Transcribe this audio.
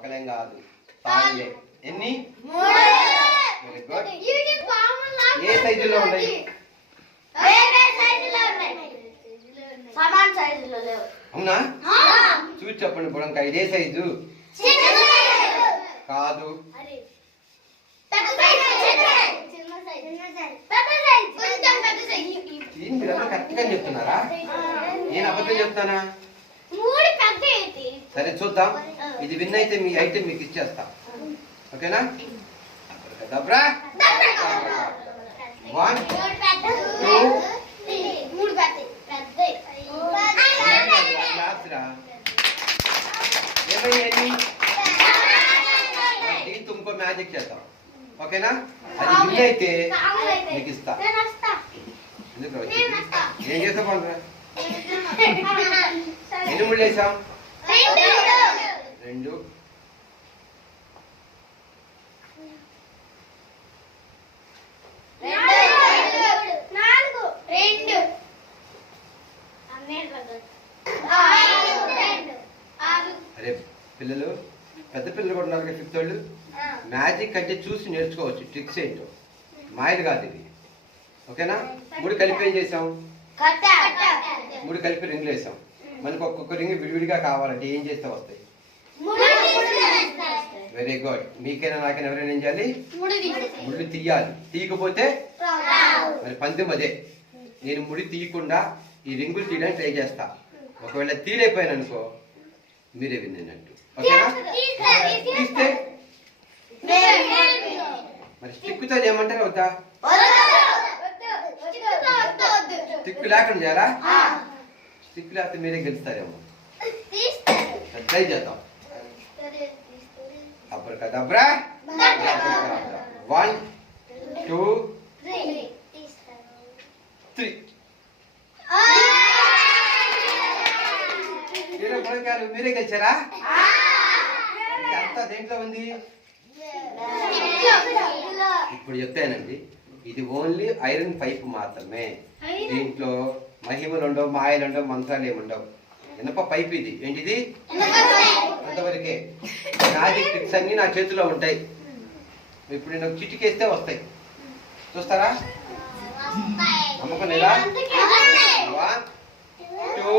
ఒకలేం కాదు, తాళ్ళే. ఎన్ని? Very good. ఏ సైజులో ఉన్నాయి? అవునా? చూసి చెప్పండి. బుడంకాయ ఇదే సైజు కాదు. మీరంతా కరెక్ట్గా చెప్తున్నారా? నేను అబద్ధం చెప్తానా? సరే చూద్దాం. ఇది విన్ అయితే మీ ఐటెం మీకు ఇచ్చేస్తా. ఓకేనా? దబ్రా 1 2 దీంతో ఇంకో మ్యాజిక్ చేద్దాం. ఓకేనా? అది విన్ అయితే మీకు ఇస్తా. ఎందుకు ఏం చేస్తా పండుగ? ఎన్ని ముళ్ళు వేసాం? 2. అరే పిల్లలు, పెద్ద పిల్లలు కూడా ఉన్నారు కదా, 5th వాళ్ళు. మ్యాజిక్ అంటే చూసి నేర్చుకోవచ్చు. ట్రిక్స్ ఏంటో, మాయలు కాదు ఇవి. ఓకేనా? 3 కలిపి ఏం చేసాం? 3 కలిపి రింగులు వేసాం. మనకు ఒక్కొక్క రింగ్ విడివిడిగా కావాలంటే ఏం చేస్తే వస్తాయి? Very good. మీకైనా నాకైనా ఎవరైనా ఏం చేయాలి? ముళ్ళు తీయాలి. తీయకపోతే మరి పందెం అదే. నేను ముడి తీయకుండా ఈ రింగులు తీయడానికి ట్రై చేస్తా. ఒకవేళ తీయలేకపోయాను అనుకో, మీరే విన్నట్టు. ఓకేనా? తీస్తే మరి స్టిక్తో చేయమంటారా వద్దా? స్టిక్ లేకుండా చేయాలా? స్టిక్ లేకపోతే మీరే గెలుస్తారేమో. ట్రై చేద్దాం. అబ్రకదబ్రా 1 2 3. మీరే గెలిచారా? అంతా దేంట్లో ఉంది? ఇప్పుడు చెప్తానండి. ఇది ఓన్లీ ఐరన్ పైప్ మాత్రమే. దీంట్లో మహిమలు ఉండవు, మాయలు ఉండవు, మంత్రాలు ఏముండవు. ఇనప పైప్ ఇది. ఏంటిది? అంతవరకే. మ్యాజిక్ ట్రిక్స్ అన్ని నా చేతిలో ఉంటాయి. ఇప్పుడు నేను చిటికేస్తే వస్తాయి. చూస్తారా? నమ్మకం లేదా? 1 2